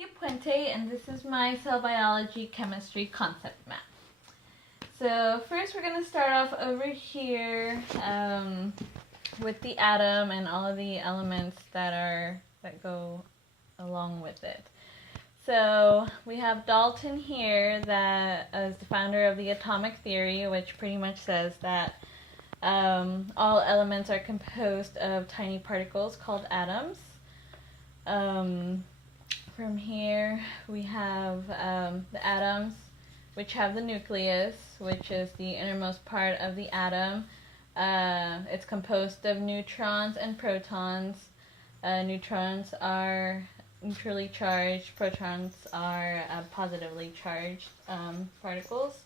Cynthia Puente, and this is my cell biology chemistry concept map. So first we're going to start off over here with the atom and all of the elements that go along with it. So we have Dalton here that is the founder of the atomic theory, which pretty much says that all elements are composed of tiny particles called atoms. From here we have the atoms, which have the nucleus, which is the innermost part of the atom. It's composed of neutrons and protons. Neutrons are neutrally charged, protons are positively charged particles.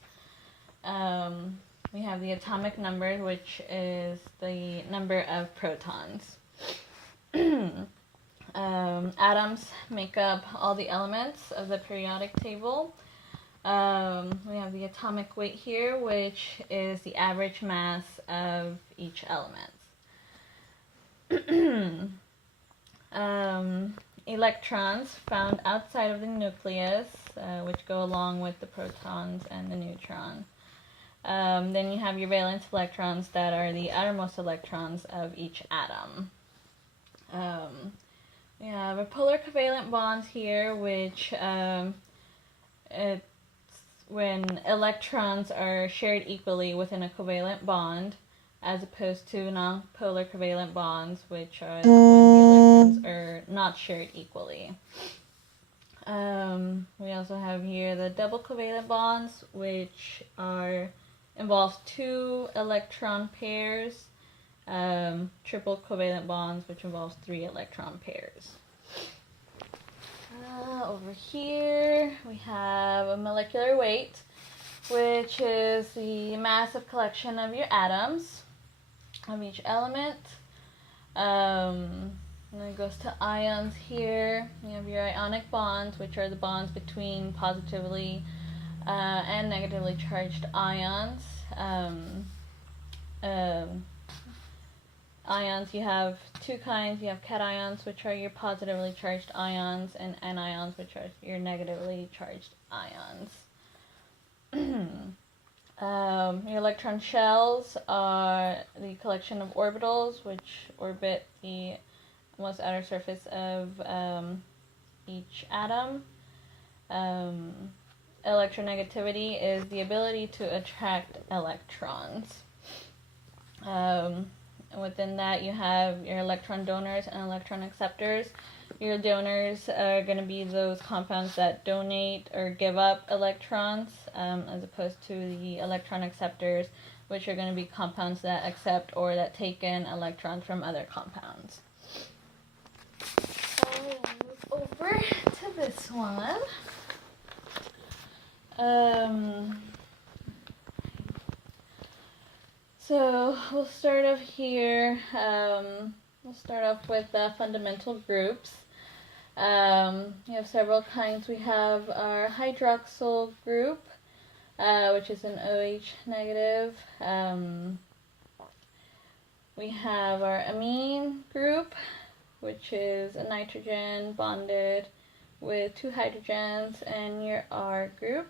We have the atomic number, which is the number of protons. Atoms make up all the elements of the periodic table. We have the atomic weight here, which is the average mass of each element. Electrons found outside of the nucleus, which go along with the protons and the neutron. Then you have your valence electrons that are the outermost electrons of each atom. We have a polar covalent bonds here, which it's when electrons are shared equally within a covalent bond, as opposed to non-polar covalent bonds, which are when the electrons are not shared equally. We also have here the double covalent bonds, which involves 2 electron pairs. Triple covalent bonds, which involves 3 electron pairs. Over here we have a molecular weight, which is the massive collection of your atoms of each element. And then it goes to ions here. You have your ionic bonds, which are the bonds between positively and negatively charged ions. Ions, you have 2 kinds. You have cations, which are your positively charged ions, and anions, which are your negatively charged ions. Your electron shells are the collection of orbitals, which orbit the most outer surface of each atom. Electronegativity is the ability to attract electrons. Within that, you have your electron donors and electron acceptors. Your donors are going to be those compounds that donate or give up electrons, as opposed to the electron acceptors, which are going to be compounds that accept or that take in electrons from other compounds. So we'll move over to this one. So we'll start off here. We'll start off with fundamental groups. We have several kinds. We have our hydroxyl group, which is an OH negative. We have our amine group, which is a nitrogen bonded with 2 hydrogens, and your R group.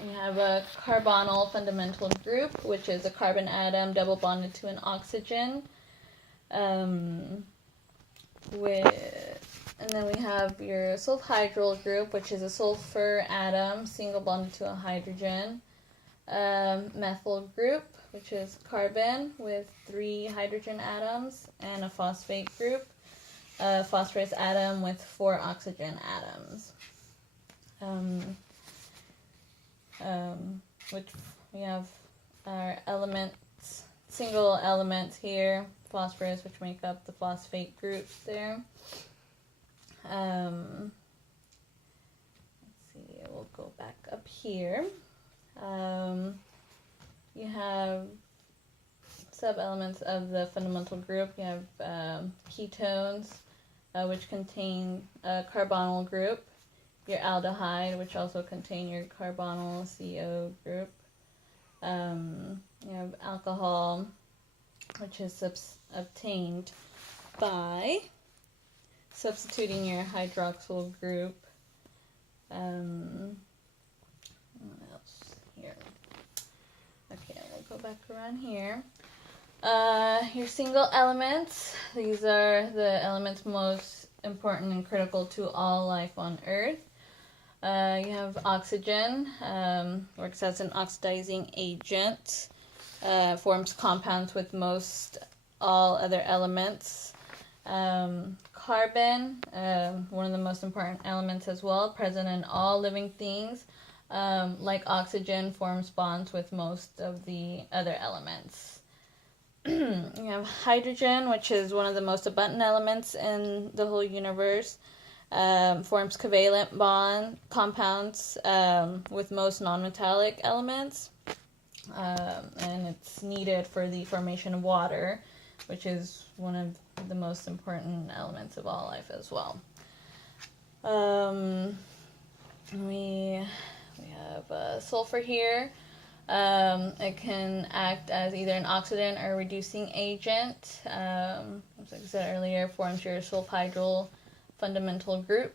We have a carbonyl fundamental group, which is a carbon atom double bonded to an oxygen. And then we have your sulfhydryl group, which is a sulfur atom single bonded to a hydrogen. Methyl group, which is carbon with 3 hydrogen atoms, and a phosphate group, a phosphorus atom with 4 oxygen atoms. Which we have our elements, single elements here, phosphorus, which make up the phosphate groups there. Let's see, we'll go back up here. You have sub-elements of the fundamental group. You have ketones, which contain a carbonyl group. Your aldehyde, which also contain your carbonyl CO group. You have alcohol, which is obtained by substituting your hydroxyl group. What else here? Okay, we'll go back around here. Your single elements. These are the elements most important and critical to all life on Earth. You have oxygen, works as an oxidizing agent, forms compounds with most all other elements. Carbon, one of the most important elements as well, present in all living things. Like oxygen, forms bonds with most of the other elements. You have hydrogen, which is one of the most abundant elements in the whole universe. Forms covalent bond compounds with most nonmetallic elements, and it's needed for the formation of water, which is one of the most important elements of all life as well. We have sulfur here. It can act as either an oxidant or reducing agent. As I said earlier, forms your sulfhydryl fundamental group.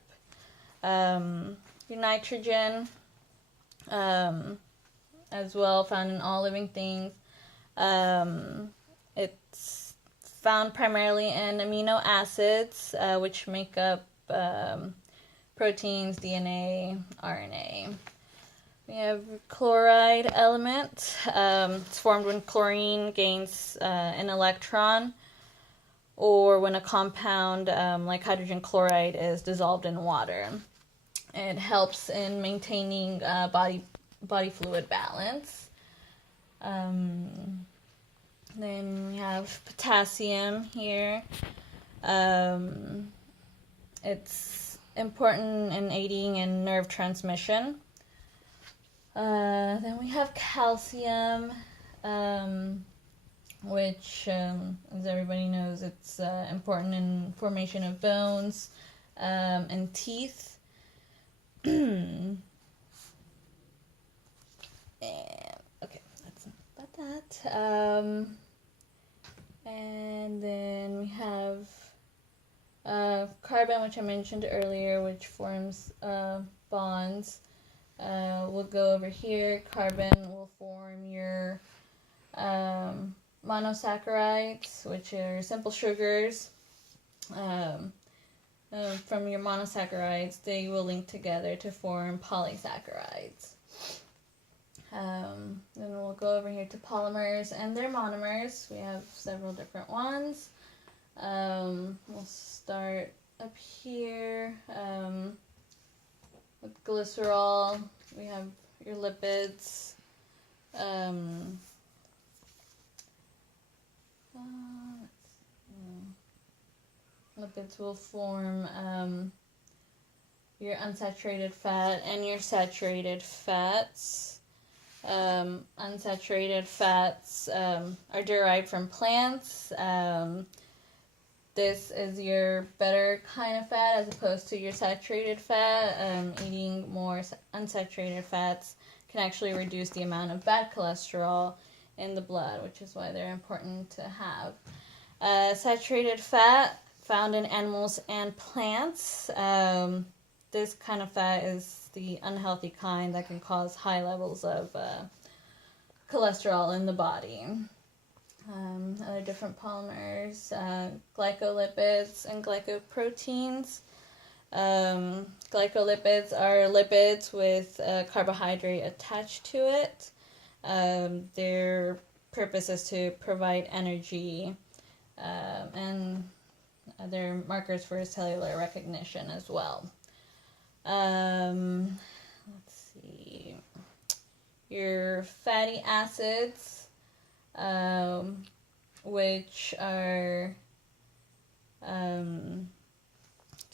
Your nitrogen, as well, found in all living things. It's found primarily in amino acids, which make up proteins, DNA, RNA. We have chloride element. It's formed when chlorine gains an electron, or when a compound like hydrogen chloride is dissolved in water. It helps in maintaining body fluid balance. Then we have potassium here. It's important in aiding in nerve transmission. Then we have calcium, which, as everybody knows, it's important in formation of bones and teeth. And, okay, that's about that. And then we have carbon, which I mentioned earlier, which forms bonds. We'll go over here. Carbon will form your monosaccharides, which are simple sugars. From your monosaccharides, they will link together to form polysaccharides. Then we'll go over here to polymers and their monomers. We have several different ones. We'll start up here with glycerol. We have your lipids. Lipids will form your unsaturated fat and your saturated fats. Unsaturated fats are derived from plants. This is your better kind of fat as opposed to your saturated fat. Eating more unsaturated fats can actually reduce the amount of bad cholesterol in the blood, which is why they're important to have. Saturated fat found in animals and plants. This kind of fat is the unhealthy kind that can cause high levels of cholesterol in the body. Other different polymers, glycolipids and glycoproteins. Glycolipids are lipids with a carbohydrate attached to it. Their purpose is to provide energy and other markers for cellular recognition as well. Let's see. Your fatty acids, which are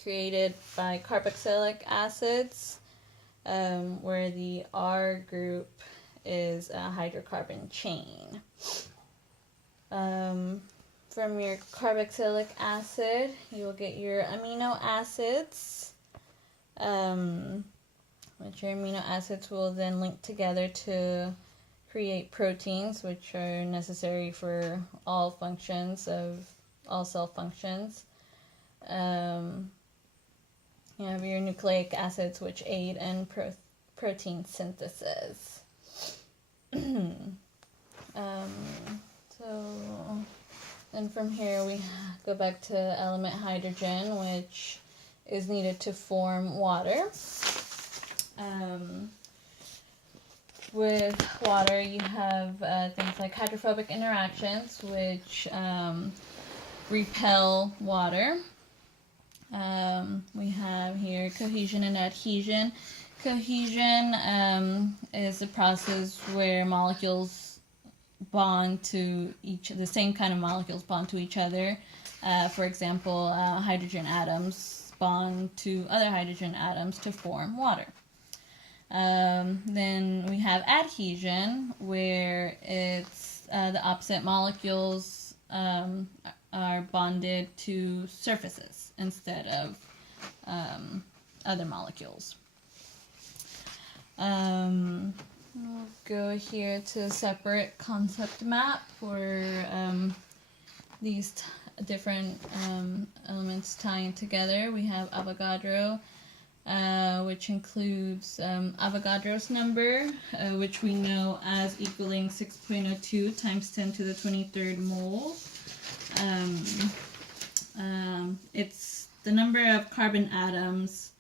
created by carboxylic acids, where the R group is a hydrocarbon chain. From your carboxylic acid, you will get your amino acids, which your amino acids will then link together to create proteins, which are necessary for all functions of all cell functions. You have your nucleic acids, which aid in protein synthesis. So then from here we go back to element hydrogen, which is needed to form water. With water, you have things like hydrophobic interactions, which repel water. We have here cohesion and adhesion. Cohesion is a process where molecules bond to the same kind of molecules bond to each other. For example, hydrogen atoms bond to other hydrogen atoms to form water. Then we have adhesion, where it's the opposite molecules are bonded to surfaces instead of other molecules. We'll go here to a separate concept map for these different elements tying together. We have Avogadro, which includes Avogadro's number, which we know as equaling 6.02 times 10 to the 23rd moles. It's the number of carbon atoms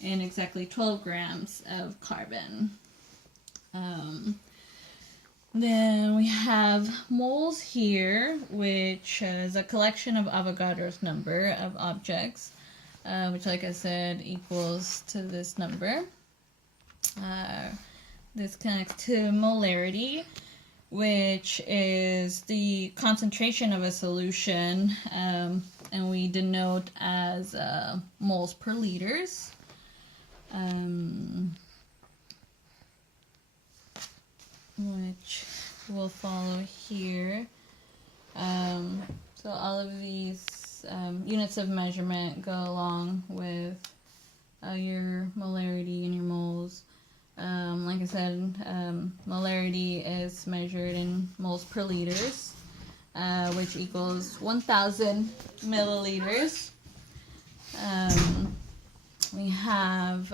in exactly 12 grams of carbon. Then we have moles here, which is a collection of Avogadro's number of objects, which, like I said, equals to this number. This connects to molarity, which is the concentration of a solution, and we denote as moles per liters. Which will follow here. So all of these units of measurement go along with your molarity and your moles. Like I said, molarity is measured in moles per liters, which equals 1,000 milliliters. We have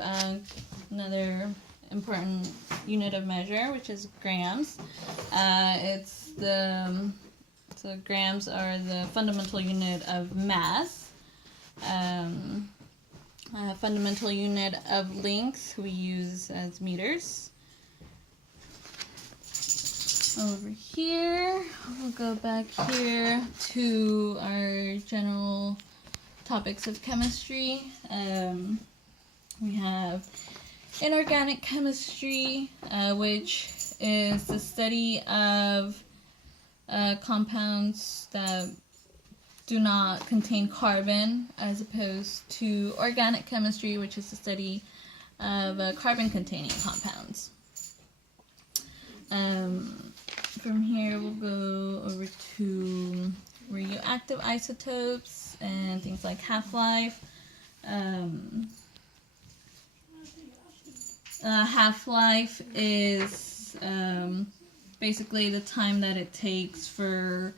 another important unit of measure, which is grams. So grams are the fundamental unit of mass. Fundamental unit of length we use as meters. Over here, we'll go back here to our general topics of chemistry. We have inorganic chemistry, which is the study of compounds that do not contain carbon, as opposed to organic chemistry, which is the study of carbon-containing compounds. From here, we'll go over to radioactive isotopes and things like half-life. Half-life is basically the time that it takes for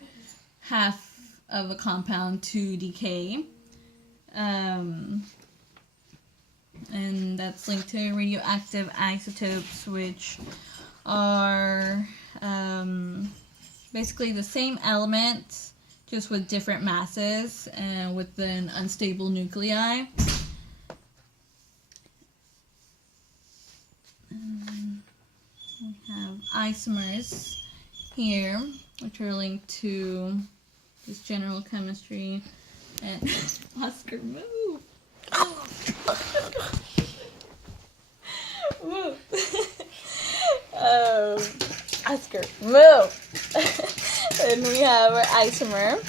half of a compound to decay. And that's linked to radioactive isotopes, which are basically the same element, just with different masses and with an unstable nuclei. We have isomers here, which are linked to this general chemistry. And Oscar, move! Move! Oscar, move! And we have our isomer.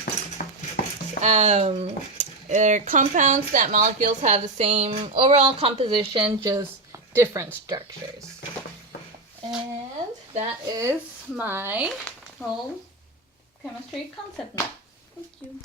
They're compounds that molecules have the same overall composition, just different structures. And that is my whole chemistry concept map. Thank you.